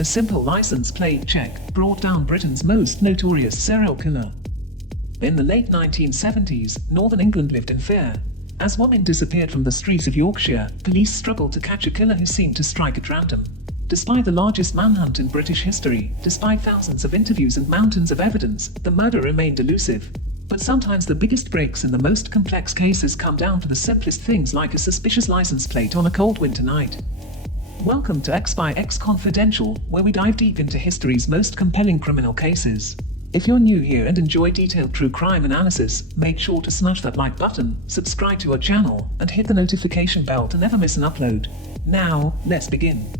A simple license plate check brought down Britain's most notorious serial killer. In the late 1970s, Northern England lived in fear. As women disappeared from the streets of Yorkshire, police struggled to catch a killer who seemed to strike at random. Despite the largest manhunt in British history, despite thousands of interviews and mountains of evidence, the murder remained elusive. But sometimes the biggest breaks in the most complex cases come down to the simplest things, like a suspicious license plate on a cold winter night. Welcome to X by X Confidential, where we dive deep into history's most compelling criminal cases. If you're new here and enjoy detailed true crime analysis, make sure to smash that like button, subscribe to our channel, and hit the notification bell to never miss an upload. Now, let's begin.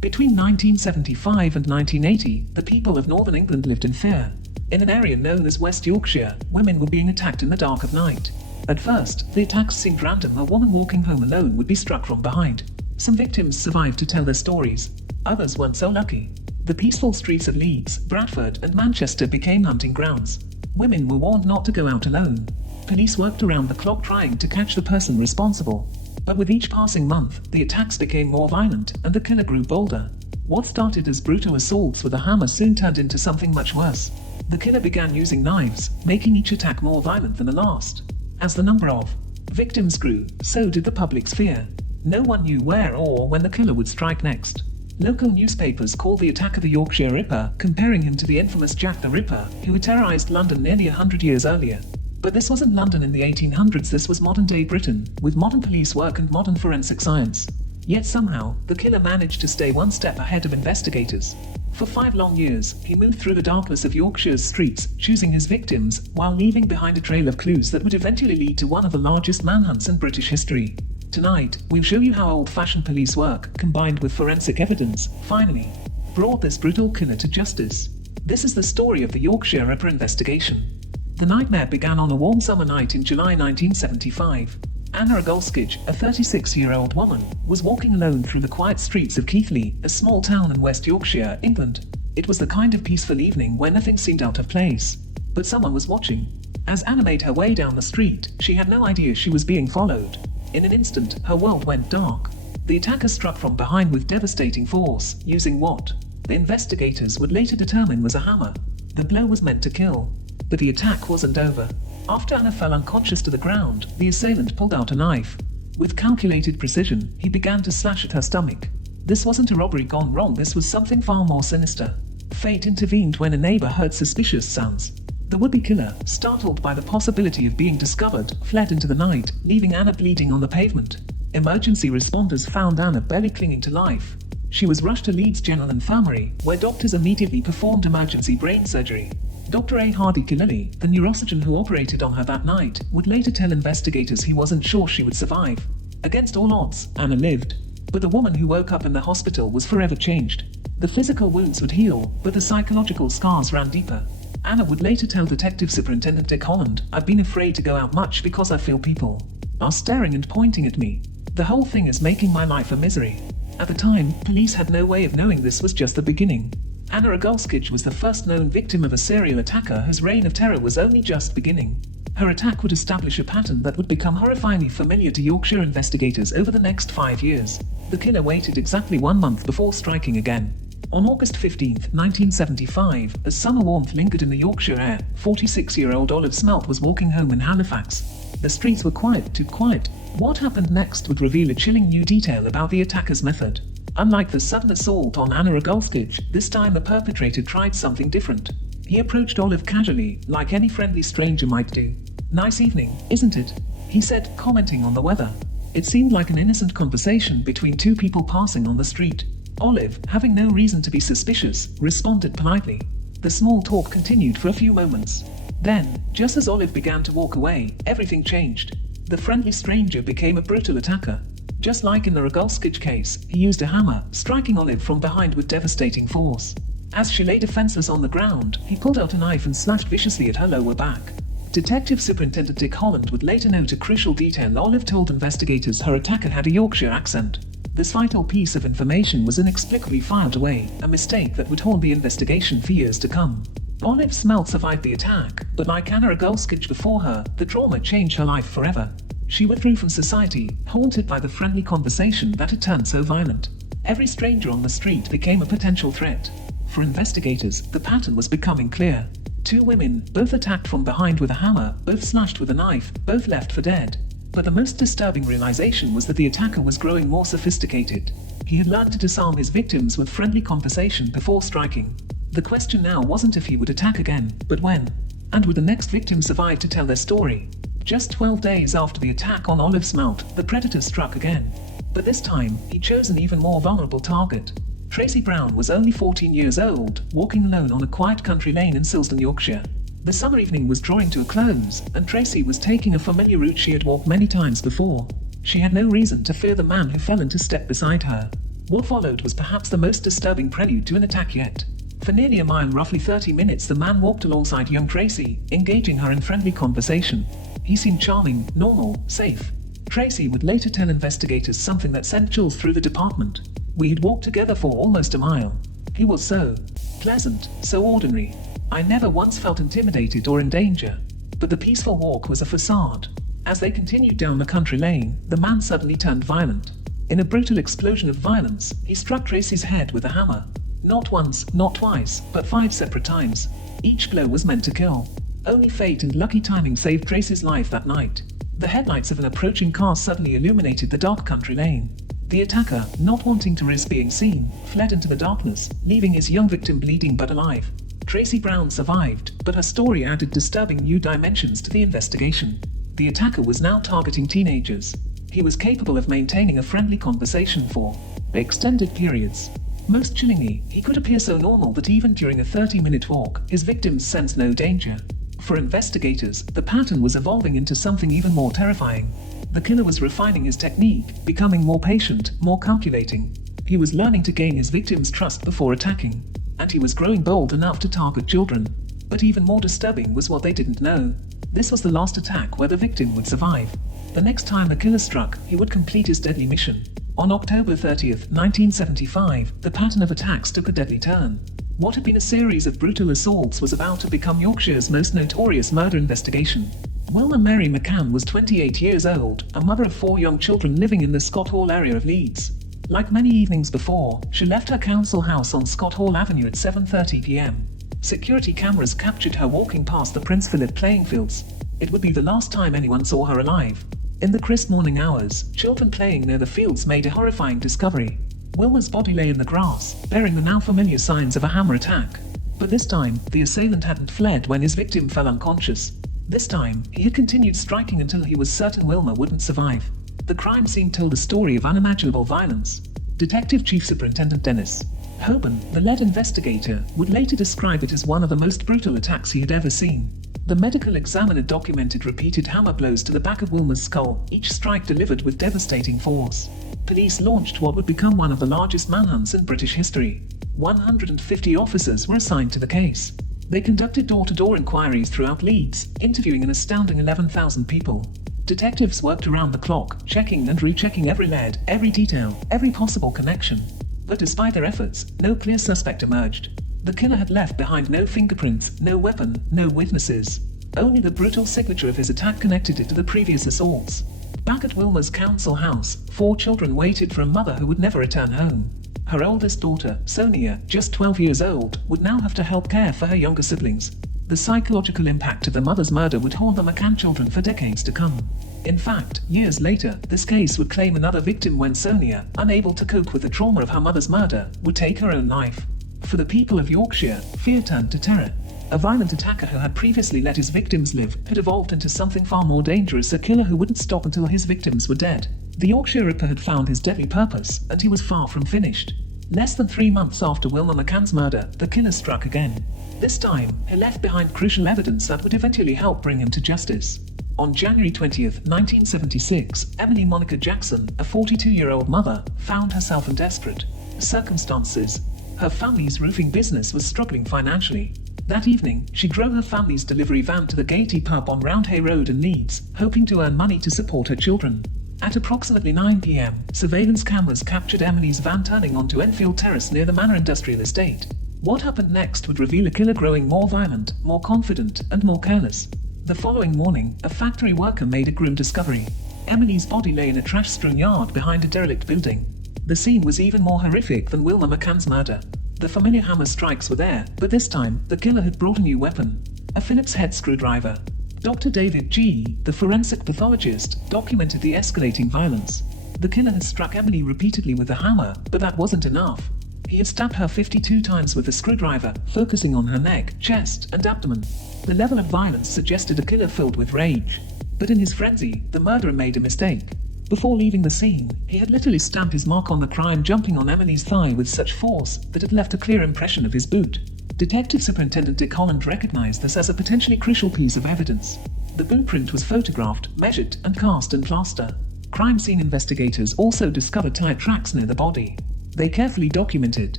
Between 1975 and 1980, the people of Northern England lived in fear. In an area known as West Yorkshire, women were being attacked in the dark of night. At first, the attacks seemed random. A woman walking home alone would be struck from behind. Some victims survived to tell their stories. Others weren't so lucky. The peaceful streets of Leeds, Bradford, and Manchester became hunting grounds. Women were warned not to go out alone. Police worked around the clock trying to catch the person responsible. But with each passing month, the attacks became more violent, and the killer grew bolder. What started as brutal assaults with a hammer soon turned into something much worse. The killer began using knives, making each attack more violent than the last. As the number of victims grew, so did the public's fear. No one knew where or when the killer would strike next. Local newspapers called the attacker the Yorkshire Ripper, comparing him to the infamous Jack the Ripper, who had terrorized London nearly 100 years earlier. But this wasn't London in the 1800s, this was modern-day Britain, with modern police work and modern forensic science. Yet somehow, the killer managed to stay one step ahead of investigators. For 5 long years, he moved through the darkness of Yorkshire's streets, choosing his victims, while leaving behind a trail of clues that would eventually lead to one of the largest manhunts in British history. Tonight, we'll show you how old-fashioned police work, combined with forensic evidence, finally brought this brutal killer to justice. This is the story of the Yorkshire Ripper investigation. The nightmare began on a warm summer night in July 1975. Anna Agolskij, a 36-year-old woman, was walking alone through the quiet streets of Keighley, a small town in West Yorkshire, England. It was the kind of peaceful evening where nothing seemed out of place. But someone was watching. As Anna made her way down the street, she had no idea she was being followed. In an instant, her world went dark. The attacker struck from behind with devastating force, using what the investigators would later determine was a hammer. The blow was meant to kill. But the attack wasn't over. After Anna fell unconscious to the ground, the assailant pulled out a knife. With calculated precision, he began to slash at her stomach. This wasn't a robbery gone wrong, this was something far more sinister. Fate intervened when a neighbor heard suspicious sounds. The would-be killer, startled by the possibility of being discovered, fled into the night, leaving Anna bleeding on the pavement. Emergency responders found Anna barely clinging to life. She was rushed to Leeds General Infirmary, where doctors immediately performed emergency brain surgery. Dr. A. Hardy Killaley, the neurosurgeon who operated on her that night, would later tell investigators he wasn't sure she would survive. Against all odds, Anna lived. But the woman who woke up in the hospital was forever changed. The physical wounds would heal, but the psychological scars ran deeper. Anna would later tell Detective Superintendent Dick Holland, "I've been afraid to go out much because I feel people are staring and pointing at me. The whole thing is making my life a misery." At the time, police had no way of knowing this was just the beginning. Anna Agolskij was the first known victim of a serial attacker whose reign of terror was only just beginning. Her attack would establish a pattern that would become horrifyingly familiar to Yorkshire investigators over the next 5 years. The killer waited exactly 1 month before striking again. On August 15, 1975, as summer warmth lingered in the Yorkshire air, 46-year-old Olive Smelt was walking home in Halifax. The streets were quiet, too quiet. What happened next would reveal a chilling new detail about the attacker's method. Unlike the sudden assault on Anna Agolskij, this time the perpetrator tried something different. He approached Olive casually, like any friendly stranger might do. "Nice evening, isn't it?" he said, commenting on the weather. It seemed like an innocent conversation between two people passing on the street. Olive, having no reason to be suspicious, responded politely. The small talk continued for a few moments. Then, just as Olive began to walk away, everything changed. The friendly stranger became a brutal attacker. Just like in the Agolskij case, he used a hammer, striking Olive from behind with devastating force. As she lay defenseless on the ground, he pulled out a knife and slashed viciously at her lower back. Detective Superintendent Dick Holland would later note a crucial detail. Olive told investigators her attacker had a Yorkshire accent. This vital piece of information was inexplicably filed away, a mistake that would haunt the investigation for years to come. Olive Smelt survived the attack, but like Anna Agolskij before her, the trauma changed her life forever. She withdrew from society, haunted by the friendly conversation that had turned so violent. Every stranger on the street became a potential threat. For investigators, the pattern was becoming clear. 2 women, both attacked from behind with a hammer, both slashed with a knife, both left for dead. But the most disturbing realization was that the attacker was growing more sophisticated. He had learned to disarm his victims with friendly conversation before striking. The question now wasn't if he would attack again, but when. And would the next victim survive to tell their story? Just 12 days after the attack on Olive's Mount, the predator struck again. But this time, he chose an even more vulnerable target. Tracy Brown was only 14 years old, walking alone on a quiet country lane in Silsden, Yorkshire. The summer evening was drawing to a close, and Tracy was taking a familiar route she had walked many times before. She had no reason to fear the man who fell into step beside her. What followed was perhaps the most disturbing prelude to an attack yet. For nearly a mile, roughly 30 minutes, the man walked alongside young Tracy, engaging her in friendly conversation. He seemed charming, normal, safe. Tracy would later tell investigators something that sent chills through the department. "We had walked together for almost a mile. He was so pleasant, so ordinary. I never once felt intimidated or in danger." But the peaceful walk was a facade. As they continued down the country lane, the man suddenly turned violent. In a brutal explosion of violence, he struck Tracy's head with a hammer. Not once, not twice, but 5 separate times. Each blow was meant to kill. Only fate and lucky timing saved Tracy's life that night. The headlights of an approaching car suddenly illuminated the dark country lane. The attacker, not wanting to risk being seen, fled into the darkness, leaving his young victim bleeding but alive. Tracy Brown survived, but her story added disturbing new dimensions to the investigation. The attacker was now targeting teenagers. He was capable of maintaining a friendly conversation for extended periods. Most chillingly, he could appear so normal that even during a 30-minute walk, his victims sensed no danger. For investigators, the pattern was evolving into something even more terrifying. The killer was refining his technique, becoming more patient, more calculating. He was learning to gain his victims' trust before attacking. And he was growing bold enough to target children. But even more disturbing was what they didn't know. This was the last attack where the victim would survive. The next time the killer struck, he would complete his deadly mission. On October 30th, 1975, the pattern of attacks took a deadly turn. What had been a series of brutal assaults was about to become Yorkshire's most notorious murder investigation. Wilma Mary McCann was 28 years old, a mother of 4 young children living in the Scott Hall area of Leeds. Like many evenings before, she left her council house on Scott Hall Avenue at 7:30 p.m. Security cameras captured her walking past the Prince Philip playing fields. It would be the last time anyone saw her alive. In the crisp morning hours, children playing near the fields made a horrifying discovery. Wilma's body lay in the grass, bearing the now familiar signs of a hammer attack. But this time, the assailant hadn't fled when his victim fell unconscious. This time, he had continued striking until he was certain Wilma wouldn't survive. The crime scene told a story of unimaginable violence. Detective Chief Superintendent Dennis Hoban, the lead investigator, would later describe it as one of the most brutal attacks he had ever seen. The medical examiner documented repeated hammer blows to the back of Wilma's skull, each strike delivered with devastating force. Police launched what would become one of the largest manhunts in British history. 150 officers were assigned to the case. They conducted door-to-door inquiries throughout Leeds, interviewing an astounding 11,000 people. Detectives worked around the clock, checking and rechecking every lead, every detail, every possible connection. But despite their efforts, no clear suspect emerged. The killer had left behind no fingerprints, no weapon, no witnesses. Only the brutal signature of his attack connected it to the previous assaults. Back at Wilma's council house, 4 children waited for a mother who would never return home. Her oldest daughter, Sonia, just 12 years old, would now have to help care for her younger siblings. The psychological impact of the mother's murder would haunt the McCann children for decades to come. In fact, years later, this case would claim another victim when Sonia, unable to cope with the trauma of her mother's murder, would take her own life. For the people of Yorkshire, fear turned to terror. A violent attacker who had previously let his victims live had evolved into something far more dangerous, a killer who wouldn't stop until his victims were dead. The Yorkshire Ripper had found his deadly purpose, and he was far from finished. Less than 3 months after Wilma McCann's murder, the killer struck again. This time, he left behind crucial evidence that would eventually help bring him to justice. On January 20th, 1976, Emily Monica Jackson, a 42-year-old mother, found herself in desperate circumstances. Her family's roofing business was struggling financially. That evening, she drove her family's delivery van to the Gaiety pub on Roundhay Road in Leeds, hoping to earn money to support her children. At approximately 9 p.m, surveillance cameras captured Emily's van turning onto Enfield Terrace near the Manor Industrial Estate. What happened next would reveal a killer growing more violent, more confident, and more careless. The following morning, a factory worker made a grim discovery. Emily's body lay in a trash-strewn yard behind a derelict building. The scene was even more horrific than Wilma McCann's murder. The familiar hammer strikes were there, but this time, the killer had brought a new weapon. A Phillips head screwdriver. Dr. David G., the forensic pathologist, documented the escalating violence. The killer had struck Emily repeatedly with the hammer, but that wasn't enough. He had stabbed her 52 times with the screwdriver, focusing on her neck, chest, and abdomen. The level of violence suggested a killer filled with rage. But in his frenzy, the murderer made a mistake. Before leaving the scene, he had literally stamped his mark on the crime, jumping on Emily's thigh with such force that it left a clear impression of his boot. Detective Superintendent Dick Holland recognized this as a potentially crucial piece of evidence. The boot print was photographed, measured, and cast in plaster. Crime scene investigators also discovered tire tracks near the body. They carefully documented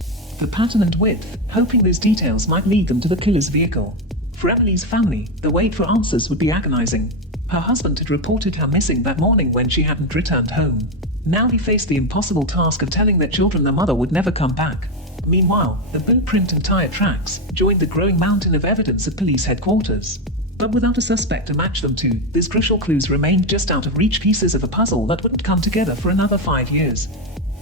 the pattern and width, hoping those details might lead them to the killer's vehicle. For Emily's family, the wait for answers would be agonizing. Her husband had reported her missing that morning when she hadn't returned home. Now he faced the impossible task of telling their children their mother would never come back. Meanwhile, the boot print and tire tracks joined the growing mountain of evidence at police headquarters. But without a suspect to match them to, these crucial clues remained just out of reach, pieces of a puzzle that wouldn't come together for another 5 years.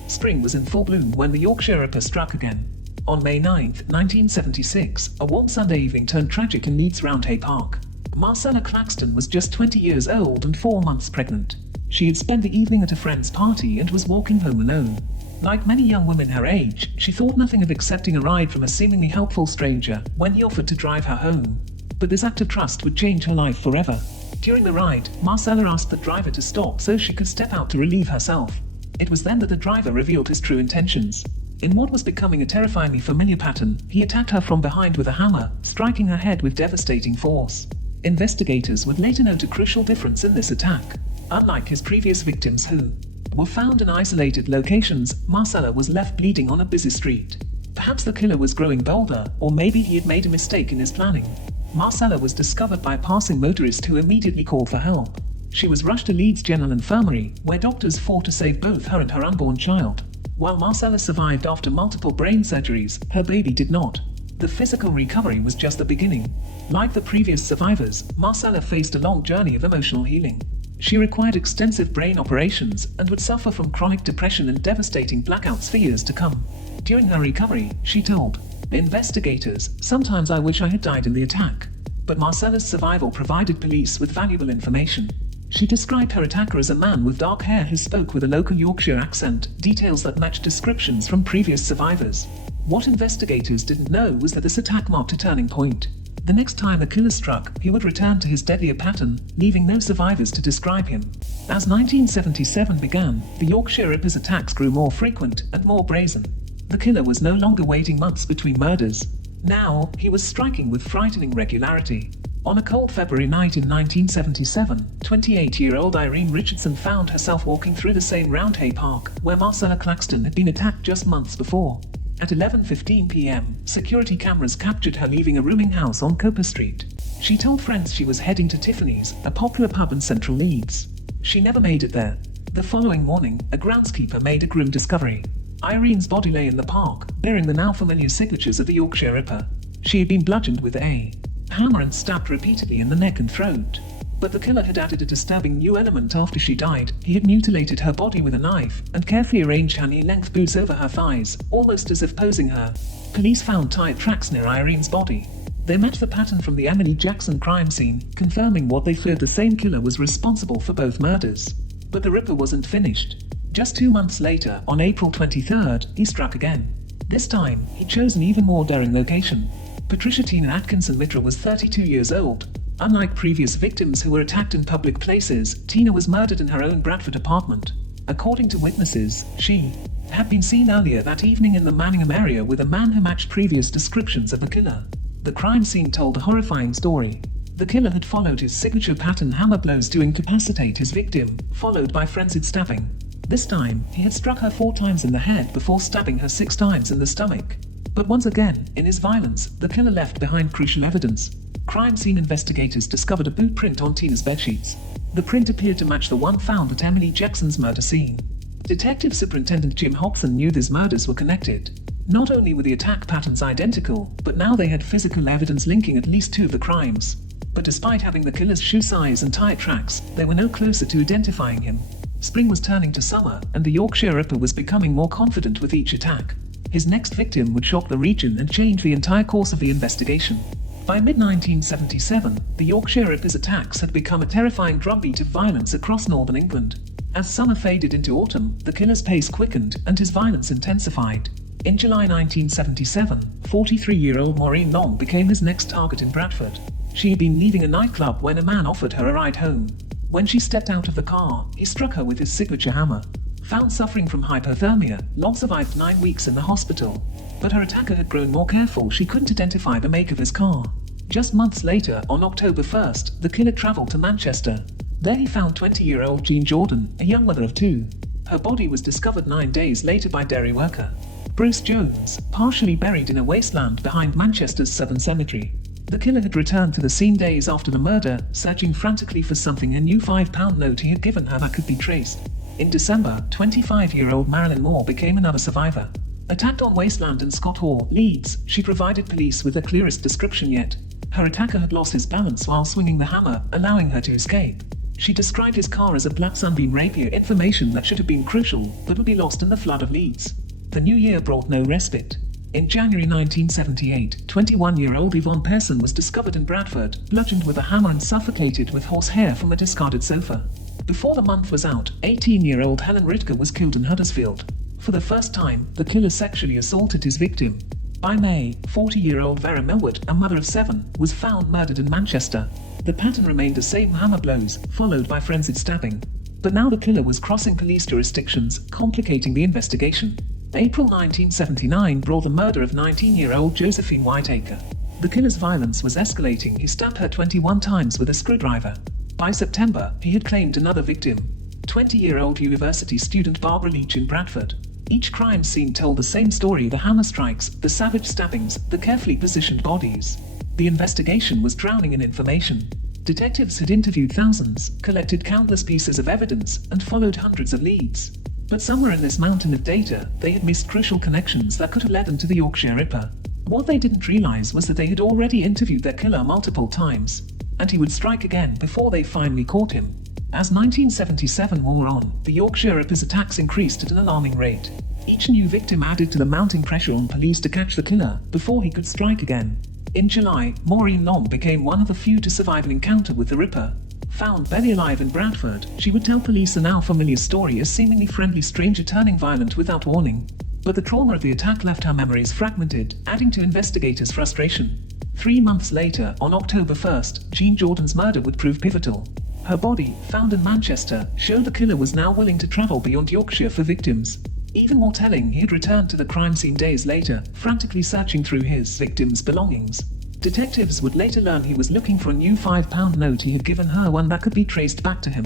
Spring was in full bloom when the Yorkshire Ripper struck again. On May 9, 1976, a warm Sunday evening turned tragic in Leeds Roundhay Park. Marcella Claxton was just 20 years old and 4 months pregnant. She had spent the evening at a friend's party and was walking home alone. Like many young women her age, she thought nothing of accepting a ride from a seemingly helpful stranger when he offered to drive her home. But this act of trust would change her life forever. During the ride, Marcella asked the driver to stop so she could step out to relieve herself. It was then that the driver revealed his true intentions. In what was becoming a terrifyingly familiar pattern, he attacked her from behind with a hammer, striking her head with devastating force. Investigators would later note a crucial difference in this attack. Unlike his previous victims who were found in isolated locations, Marcella was left bleeding on a busy street. Perhaps the killer was growing bolder, or maybe he had made a mistake in his planning. Marcella was discovered by a passing motorist who immediately called for help. She was rushed to Leeds General Infirmary, where doctors fought to save both her and her unborn child. While Marcella survived after multiple brain surgeries, her baby did not. The physical recovery was just the beginning. Like the previous survivors, Marcella faced a long journey of emotional healing. She required extensive brain operations and would suffer from chronic depression and devastating blackouts for years to come. During her recovery, she told investigators, "Sometimes I wish I had died in the attack." But Marcella's survival provided police with valuable information. She described her attacker as a man with dark hair who spoke with a local Yorkshire accent, details that matched descriptions from previous survivors. What investigators didn't know was that this attack marked a turning point. The next time the killer struck, he would return to his deadlier pattern, leaving no survivors to describe him. As 1977 began, the Yorkshire Ripper's attacks grew more frequent and more brazen. The killer was no longer waiting months between murders. Now, he was striking with frightening regularity. On a cold February night in 1977, 28-year-old Irene Richardson found herself walking through the same Roundhay Park where Marcella Claxton had been attacked just months before. At 11:15 p.m., security cameras captured her leaving a rooming house on Copper Street. She told friends she was heading to Tiffany's, a popular pub in central Leeds. She never made it there. The following morning, a groundskeeper made a grim discovery. Irene's body lay in the park, bearing the now familiar signatures of the Yorkshire Ripper. She had been bludgeoned with a hammer and stabbed repeatedly in the neck and throat. But the killer had added a disturbing new element after she died. He had mutilated her body with a knife and carefully arranged her knee-length boots over her thighs, almost as if posing her. Police found tire tracks near Irene's body. They matched the pattern from the Emily Jackson crime scene, confirming what they feared: the same killer was responsible for both murders. But the Ripper wasn't finished. Just 2 months later, on April 23rd, he struck again. This time, he chose an even more daring location. Patricia Tina Atkinson Mitra was 32 years old. Unlike previous victims who were attacked in public places, Tina was murdered in her own Bradford apartment. According to witnesses, she had been seen earlier that evening in the Manningham area with a man who matched previous descriptions of the killer. The crime scene told a horrifying story. The killer had followed his signature pattern hammer blows to incapacitate his victim, followed by frenzied stabbing. This time, he had struck her 4 times in the head before stabbing her 6 times in the stomach. But once again, in his violence, the killer left behind crucial evidence. Crime scene investigators discovered a boot print on Tina's bedsheets. The print appeared to match the one found at Emily Jackson's murder scene. Detective Superintendent Jim Hobson knew these murders were connected. Not only were the attack patterns identical, but now they had physical evidence linking at least 2 of the crimes. But despite having the killer's shoe size and tire tracks, they were no closer to identifying him. Spring was turning to summer, and the Yorkshire Ripper was becoming more confident with each attack. His next victim would shock the region and change the entire course of the investigation. By mid-1977, the Yorkshire Ripper's attacks had become a terrifying drumbeat of violence across northern England. As summer faded into autumn, the killer's pace quickened and his violence intensified. In July 1977, 43-year-old Maureen Long became his next target in Bradford. She had been leaving a nightclub when a man offered her a ride home. When she stepped out of the car, he struck her with his signature hammer. Found suffering from hypothermia, Long survived 9 weeks in the hospital. But her attacker had grown more careful. She couldn't identify the make of his car. Just months later, on October 1st, the killer travelled to Manchester. There he found 20-year-old Jean Jordan, a young mother of 2. Her body was discovered 9 days later by dairy worker Bruce Jones, partially buried in a wasteland behind Manchester's Southern Cemetery. The killer had returned to the scene days after the murder, searching frantically for something, a new £5 note he had given her that could be traced. In December, 25-year-old Marilyn Moore became another survivor. Attacked on Wasteland and Scott Hall, Leeds, she provided police with the clearest description yet. Her attacker had lost his balance while swinging the hammer, allowing her to escape. She described his car as a black sunbeam rapier, information that should have been crucial, but would be lost in the flood of Leeds. The new year brought no respite. In January 1978, 21-year-old Yvonne Pearson was discovered in Bradford, bludgeoned with a hammer and suffocated with horsehair from a discarded sofa. Before the month was out, 18-year-old Helen Ritker was killed in Huddersfield. For the first time, the killer sexually assaulted his victim. By May, 40-year-old Vera Millward, a mother of 7, was found murdered in Manchester. The pattern remained the same: hammer blows, followed by frenzied stabbing. But now the killer was crossing police jurisdictions, complicating the investigation. April 1979 brought the murder of 19-year-old Josephine Whitaker. The killer's violence was escalating. He stabbed her 21 times with a screwdriver. By September, he had claimed another victim, 20-year-old university student Barbara Leach in Bradford. Each crime scene told the same story: the hammer strikes, the savage stabbings, the carefully positioned bodies. The investigation was drowning in information. Detectives had interviewed thousands, collected countless pieces of evidence, and followed hundreds of leads. But somewhere in this mountain of data, they had missed crucial connections that could have led them to the Yorkshire Ripper. What they didn't realize was that they had already interviewed their killer multiple times, and he would strike again before they finally caught him. As 1977 wore on, the Yorkshire Ripper's attacks increased at an alarming rate. Each new victim added to the mounting pressure on police to catch the killer before he could strike again. In July, Maureen Long became one of the few to survive an encounter with the Ripper. Found barely alive in Bradford, she would tell police a now familiar story: a seemingly friendly stranger turning violent without warning. But the trauma of the attack left her memories fragmented, adding to investigators' frustration. 3 months later, on October 1st, Jean Jordan's murder would prove pivotal. Her body, found in Manchester, showed the killer was now willing to travel beyond Yorkshire for victims. Even more telling, he had returned to the crime scene days later, frantically searching through his victims' belongings. Detectives would later learn he was looking for a new £5 note he had given her, one that could be traced back to him.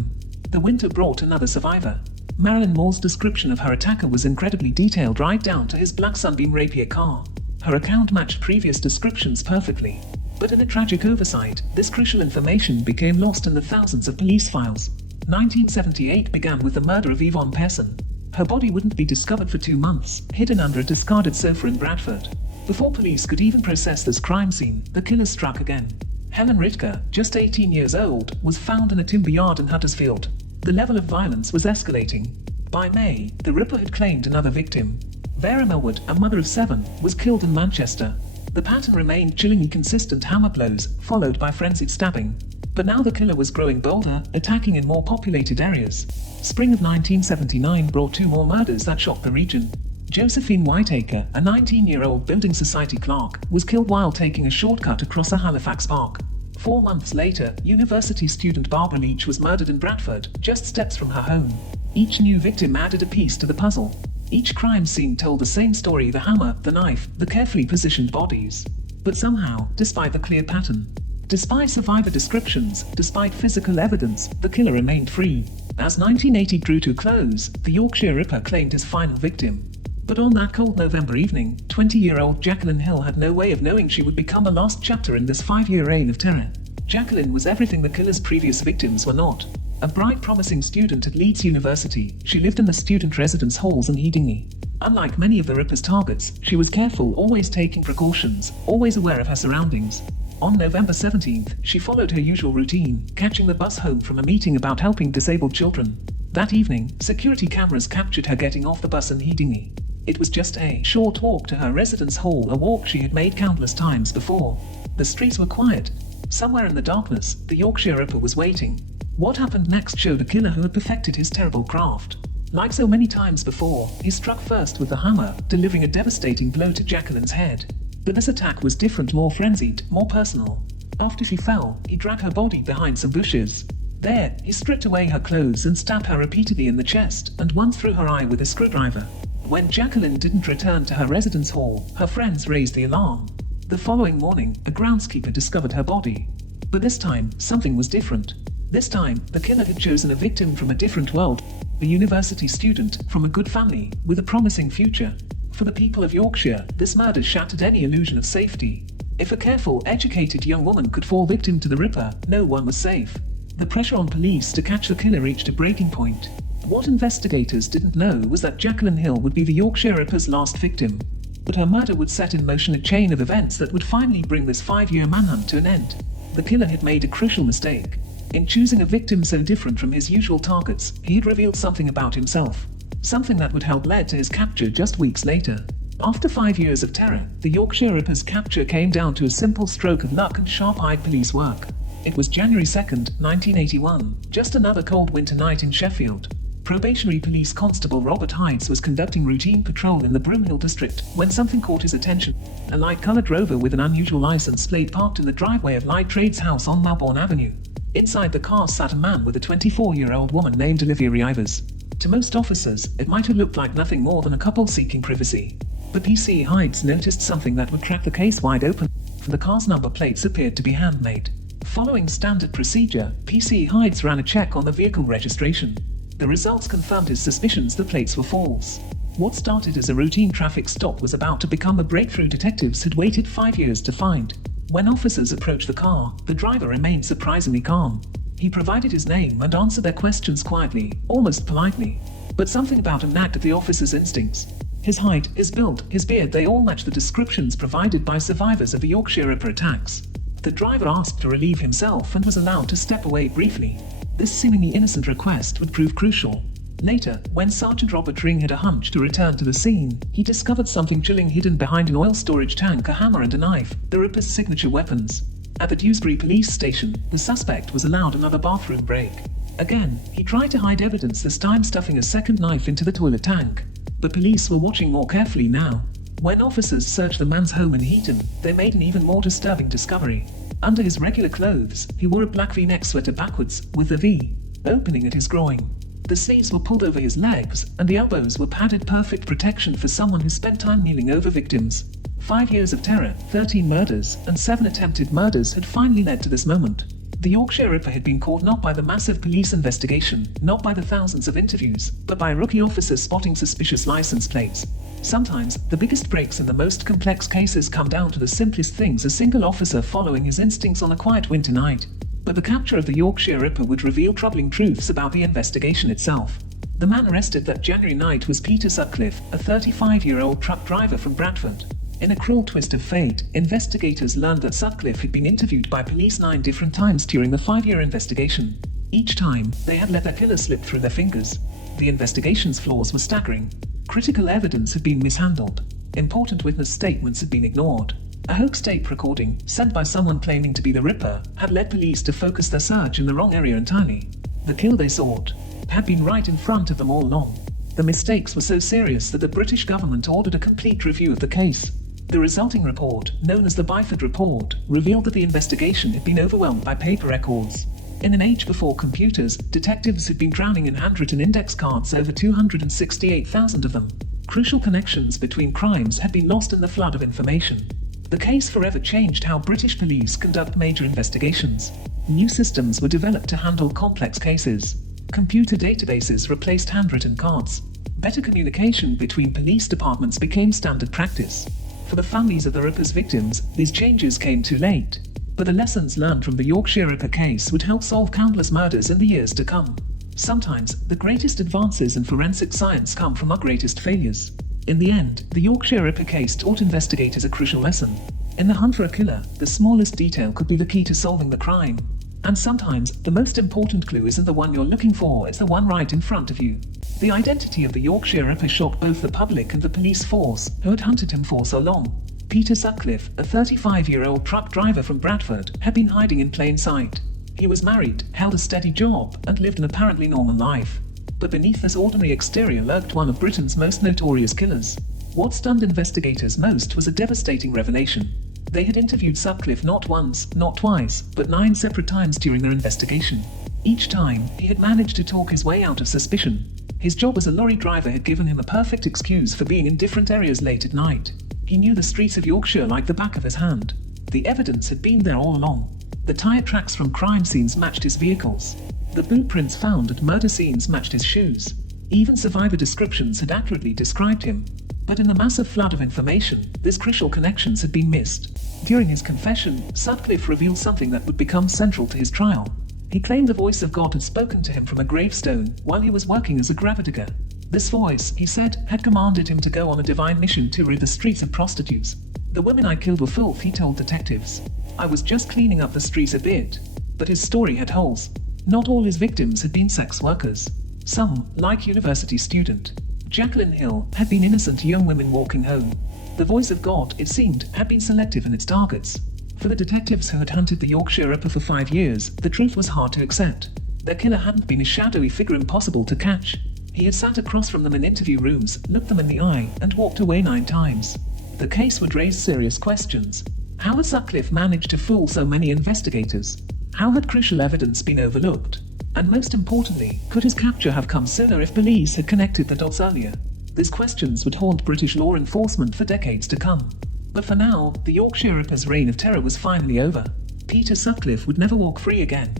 The winter brought another survivor. Marilyn Moore's description of her attacker was incredibly detailed, right down to his black sunbeam rapier car. Her account matched previous descriptions perfectly. But in a tragic oversight, this crucial information became lost in the thousands of police files. 1978 began with the murder of Yvonne Pearson. Her body wouldn't be discovered for 2 months, hidden under a discarded sofa in Bradford. Before police could even process this crime scene, the killer struck again. Helen Ritker, just 18 years old, was found in a timber yard in Huddersfield. The level of violence was escalating. By May, the Ripper had claimed another victim. Vera Millward, a mother of 7, was killed in Manchester. The pattern remained: chillingly consistent hammer blows, followed by frenzied stabbing. But now the killer was growing bolder, attacking in more populated areas. Spring of 1979 brought 2 more murders that shocked the region. Josephine Whitaker, a 19-year-old building society clerk, was killed while taking a shortcut across a Halifax park. 4 months later, university student Barbara Leach was murdered in Bradford, just steps from her home. Each new victim added a piece to the puzzle. Each crime scene told the same story: the hammer, the knife, the carefully positioned bodies. But somehow, despite the clear pattern, despite survivor descriptions, despite physical evidence, the killer remained free. As 1980 drew to a close, the Yorkshire Ripper claimed his final victim. But on that cold November evening, 20-year-old Jacqueline Hill had no way of knowing she would become the last chapter in this 5-year reign of terror. Jacqueline was everything the killer's previous victims were not. A bright, promising student at Leeds University, she lived in the student residence halls in Headingley. Unlike many of the Ripper's targets, she was careful, always taking precautions, always aware of her surroundings. On November 17th, she followed her usual routine, catching the bus home from a meeting about helping disabled children. That evening, security cameras captured her getting off the bus unheedingly. It was just a short walk to her residence hall, a walk she had made countless times before. The streets were quiet. Somewhere in the darkness, the Yorkshire Ripper was waiting. What happened next showed a killer who had perfected his terrible craft. Like so many times before, he struck first with the hammer, delivering a devastating blow to Jacqueline's head. But this attack was different, more frenzied, more personal. After she fell, he dragged her body behind some bushes. There, he stripped away her clothes and stabbed her repeatedly in the chest and once through her eye with a screwdriver. When Jacqueline didn't return to her residence hall, her friends raised the alarm. The following morning, a groundskeeper discovered her body. But this time, something was different. This time, the killer had chosen a victim from a different world, a university student from a good family with a promising future. For the people of Yorkshire, this murder shattered any illusion of safety. If a careful, educated young woman could fall victim to the Ripper, no one was safe. The pressure on police to catch the killer reached a breaking point. What investigators didn't know was that Jacqueline Hill would be the Yorkshire Ripper's last victim. But her murder would set in motion a chain of events that would finally bring this 5-year manhunt to an end. The killer had made a crucial mistake. In choosing a victim so different from his usual targets, he had revealed something about himself. Something that would help lead to his capture just weeks later. After 5 years of terror, the Yorkshire Ripper's capture came down to a simple stroke of luck and sharp-eyed police work. It was January 2nd, 1981, just another cold winter night in Sheffield. Probationary Police Constable Robert Hides was conducting routine patrol in the Broomhill district when something caught his attention. A light-coloured Rover with an unusual license plate parked in the driveway of Light Trade's house on Melbourne Avenue. Inside the car sat a man with a 24-year-old woman named Olivia Rivers. To most officers, it might have looked like nothing more than a couple seeking privacy. But PC Hides noticed something that would crack the case wide open. The car's number plates appeared to be handmade. Following standard procedure, PC Hides ran a check on the vehicle registration. The results confirmed his suspicions the plates were false. What started as a routine traffic stop was about to become a breakthrough detectives had waited 5 years to find. When officers approached the car, the driver remained surprisingly calm. He provided his name and answered their questions quietly, almost politely. But something about him nagged at the officer's instincts. His height, his build, his beard, they all matched the descriptions provided by survivors of the Yorkshire Ripper attacks. The driver asked to relieve himself and was allowed to step away briefly. This seemingly innocent request would prove crucial. Later, when Sergeant Robert Ring had a hunch to return to the scene, he discovered something chilling hidden behind an oil storage tank, a hammer and a knife, the Ripper's signature weapons. At the Dewsbury police station, the suspect was allowed another bathroom break. Again, he tried to hide evidence, this time stuffing a second knife into the toilet tank. But police were watching more carefully now. When officers searched the man's home in Heaton, they made an even more disturbing discovery. Under his regular clothes, he wore a black V-neck sweater backwards, with a V opening at his groin. The sleeves were pulled over his legs, and the elbows were padded, perfect protection for someone who spent time kneeling over victims. 5 years of terror, 13 murders, and 7 attempted murders had finally led to this moment. The Yorkshire Ripper had been caught not by the massive police investigation, not by the thousands of interviews, but by a rookie officer spotting suspicious license plates. Sometimes, the biggest breaks in the most complex cases come down to the simplest things, a single officer following his instincts on a quiet winter night. But the capture of the Yorkshire Ripper would reveal troubling truths about the investigation itself. The man arrested that January night was Peter Sutcliffe, a 35-year-old truck driver from Bradford. In a cruel twist of fate, investigators learned that Sutcliffe had been interviewed by police 9 different times during the 5-year investigation. Each time, they had let their killer slip through their fingers. The investigation's flaws were staggering. Critical evidence had been mishandled. Important witness statements had been ignored. A hoax tape recording, sent by someone claiming to be the Ripper, had led police to focus their search in the wrong area entirely. The kill they sought had been right in front of them all along. The mistakes were so serious that the British government ordered a complete review of the case. The resulting report, known as the Byford Report, revealed that the investigation had been overwhelmed by paper records. In an age before computers, detectives had been drowning in handwritten index cards, over 268,000 of them. Crucial connections between crimes had been lost in the flood of information. The case forever changed how British police conduct major investigations. New systems were developed to handle complex cases. Computer databases replaced handwritten cards. Better communication between police departments became standard practice. For the families of the Ripper's victims, these changes came too late. But the lessons learned from the Yorkshire Ripper case would help solve countless murders in the years to come. Sometimes, the greatest advances in forensic science come from our greatest failures. In the end, the Yorkshire Ripper case taught investigators a crucial lesson. In the hunt for a killer, the smallest detail could be the key to solving the crime. And sometimes, the most important clue isn't the one you're looking for, it's the one right in front of you. The identity of the Yorkshire Ripper shocked both the public and the police force, who had hunted him for so long. Peter Sutcliffe, a 35-year-old truck driver from Bradford, had been hiding in plain sight. He was married, held a steady job, and lived an apparently normal life. But beneath this ordinary exterior lurked one of Britain's most notorious killers. What stunned investigators most was a devastating revelation. They had interviewed Sutcliffe not once, not twice, but 9 separate times during their investigation. Each time, he had managed to talk his way out of suspicion. His job as a lorry driver had given him a perfect excuse for being in different areas late at night. He knew the streets of Yorkshire like the back of his hand. The evidence had been there all along. The tyre tracks from crime scenes matched his vehicles. The blueprints found at murder scenes matched his shoes. Even survivor descriptions had accurately described him. But in the massive flood of information, these crucial connections had been missed. During his confession, Sutcliffe revealed something that would become central to his trial. He claimed the voice of God had spoken to him from a gravestone while he was working as a gravedigger. This voice, he said, had commanded him to go on a divine mission to rid the streets of prostitutes. The women I killed were filth, he told detectives. I was just cleaning up the streets a bit. But his story had holes. Not all his victims had been sex workers. Some, like university student Jacqueline Hill, had been innocent young women walking home. The voice of God, it seemed, had been selective in its targets. For the detectives who had hunted the Yorkshire Ripper for 5 years, the truth was hard to accept. Their killer hadn't been a shadowy figure impossible to catch. He had sat across from them in interview rooms, looked them in the eye, and walked away 9 times. The case would raise serious questions. How had Sutcliffe managed to fool so many investigators? How had crucial evidence been overlooked? And most importantly, could his capture have come sooner if police had connected the dots earlier? These questions would haunt British law enforcement for decades to come. But for now, the Yorkshire Ripper's reign of terror was finally over. Peter Sutcliffe would never walk free again.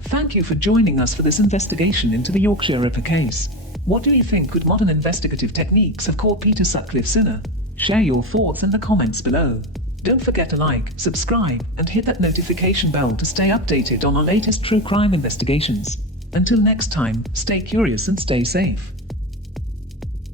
Thank you for joining us for this investigation into the Yorkshire Ripper case. What do you think? Could modern investigative techniques have caught Peter Sutcliffe sooner? Share your thoughts in the comments below. Don't forget to like, subscribe, and hit that notification bell to stay updated on our latest true crime investigations. Until next time, stay curious and stay safe.